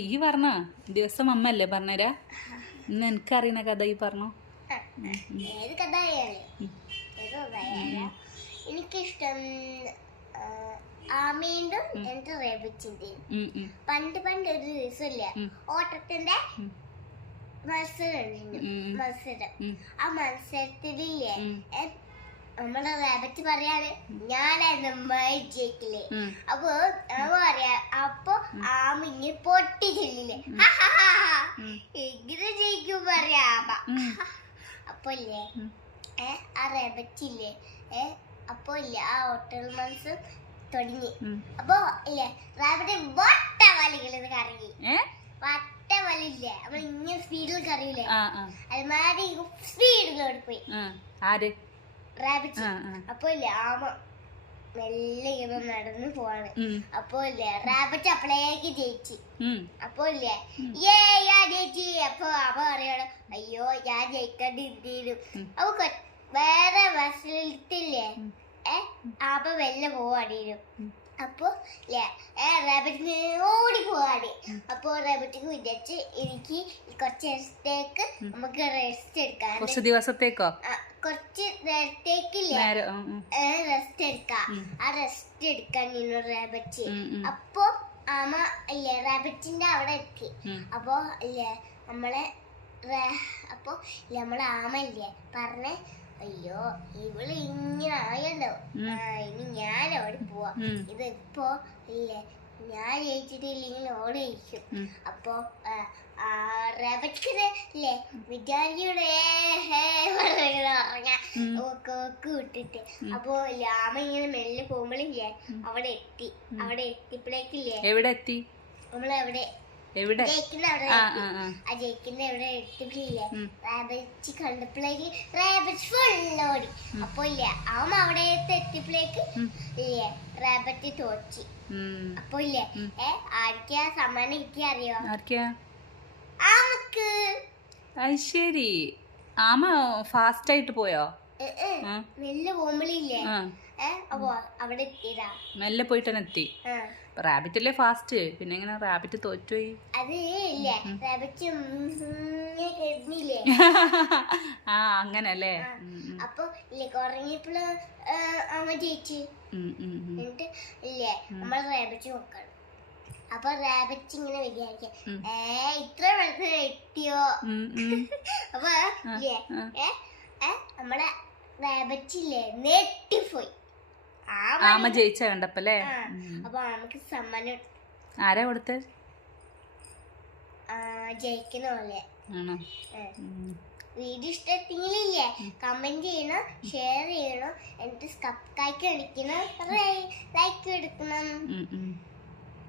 ഈ പറഞ്ഞ ദിവസം അമ്മ അല്ലേ പറഞ്ഞരാ? ഇന്ന് എനിക്കറിയുന്ന കഥ ഈ പറഞ്ഞോ? ഏത് കഥയാണ്? എനിക്കിഷ്ടം ആ, ആമേന്റും എന്റെ റേബിച്ചിന്റെയും. പണ്ട് പണ്ട് ഒരു ദിവസമില്ല. ഓട്ടത്തിന്റെ. മത്സരം മത്സരം. ആ മത്സരത്തിലില്ലേ ഉം. റാബറ്റ് പറയാണ് ഞാനായിരുന്നു ഉം. അപ്പൊ പറയാ അപ്പൊ ആമിഞ്ഞ് പൊട്ടി ചെല്ലില്ലേ. എങ്ങനെ ജയിക്കും പറയാ ആമ. ഉം. അപ്പൊ ഇല്ലേ. ഏ ആ റേബറ്റ് ഇല്ലേ? ഏ അപ്പൊ ഇല്ലേ ആ ഹോട്ടൽ മത്സരം തുടങ്ങി. അപ്പൊ ഇല്ലേ റാബറ്റ് വട്ട വലികളിൽ കറങ്ങി. വട്ട വലില്ലേ നമ്മൾ ഇങ്ങനെ സ്പീഡിൽ കറിയില്ലേ അതുമാതിരി സ്പീഡിലോട്ട് പോയി. ആര്? റാബിറ്റ്. അപ്പൊ ഇല്ലേ ആമ മെല്ലെ ഇങ്ങനെ നടന്നു പോവാണ്. അപ്പൊ ഇല്ലേ റാബിറ്റ് അപ്പളേക്ക് ജയിച്ചു. അപ്പൊ ഇല്ലേ ഏ ഞാൻ ജയിച്ചു. അപ്പൊ അവ പറയാണ് അയ്യോ ഞാൻ ജയിക്കാണ്ട് ഇന്ത്യയിലും. അപ്പൊ വേറെ ബസ്സിലിട്ടില്ലേ. ഏ വെല്ല പോവാടിയിരുന്നു ഉം. അപ്പൊ റാബിറ്റിന് ഓടി പോവാണ്. അപ്പൊ റാബിറ്റിന് വിചാരിച്ച് എനിക്ക് കുറച്ച് ദിവസത്തേക്ക് നമുക്ക് റെസ്റ്റ് എടുക്കാം കുറച്ച് ദിവസത്തേക്കോ? കുറച്ച് നേരത്തേക്കില്ലേ. റെസ്റ്റ് എടുക്കാം. ആ റെസ്റ്റ് എടുക്കാൻ നിന്നു റേബച്ചി. അപ്പൊ ആമ അല്ലേ റേബച്ചിന്റെ അവിടെ എത്തി. അപ്പൊ അല്ലേ നമ്മളെ അപ്പൊ നമ്മളെ ആമ ഇല്ലേ പറഞ്ഞേ അയ്യോ ഇവൾ ഇങ്ങനെ ആയല്ലോ ഇനി ഞാൻ അവിടെ പോവാ ഇതിപ്പോ ഇത് ഇല്ലേ ഞാൻ ജയിച്ചിട്ടില്ലെങ്കിൽ ഓടി ജയിക്കും അപ്പോ റബക്കിന് വിദ്യാർത്ഥിയുടെ ഇട്ടിട്ട് അപ്പൊ ലാമ ഇങ്ങനെ മെല്ലെ പോകുമ്പോഴില്ലേ അവിടെ എത്തി. അവിടെ എത്തിയപ്പോഴേക്കില്ലേ എവിടെ എത്തി? നമ്മളെവിടെ എവിടെ? അപ്പൊ ഇല്ല അവിടെ എത്തിയപ്പോഴേക്ക് ഉം. ഇല്ലേ റാബിറ്റ് തോച്ചി ഉം. അപ്പൊ ഇല്ലേ ഉം. ഏ ആർക്കാ സമ്മാനം കിട്ടിയ അറിയോ ആർക്കാ ആമക്ക് ശരി. ആമ ഫാസ്റ്റ് ആയിട്ട് പോയോ? വെല്ല. പോകുമ്പോഴില്ലേ അവിടെ മെല്ലെ പോയിട്ട് തന്നെ എത്തി റാബിറ്റ് അല്ലേ ഫാസ്റ്റ് പിന്നെ എങ്ങനെ റാബിറ്റ് തോറ്റുപോയി? ആ അങ്ങനെ അല്ലേ. അപ്പൊ അമ്മ എന്നിട്ട് ഇല്ലേ നമ്മൾ റാബിറ്റ് നോക്കണം. അപ്പൊ റാബിറ്റ് ഇങ്ങനെ വിചാരിക്കാം. ഏ ഇത്ര എത്തിയോ? അപ്പൊ നമ്മളെ റാബിറ്റ് ഇല്ലേ നെട്ടിപ്പോയി ആമ ജയിച്ച കണ്ടപ്പല്ലേ? അപ്പൊ നമുക്ക് സമ്മാനം ആരാ കൊടുത്തേ? ജയിക്കുന്ന പോലെ. ആണോ. വീഡിയോ ഇഷ്ടത്തിങ്ങളില്ലേ കമന്റ് ചെയ്യണം ഷെയർ ചെയ്യണം എന്നിട്ട് സബ്സ്ക്രൈബ് അടിക്കണം ലൈക്ക് എടുക്കണം.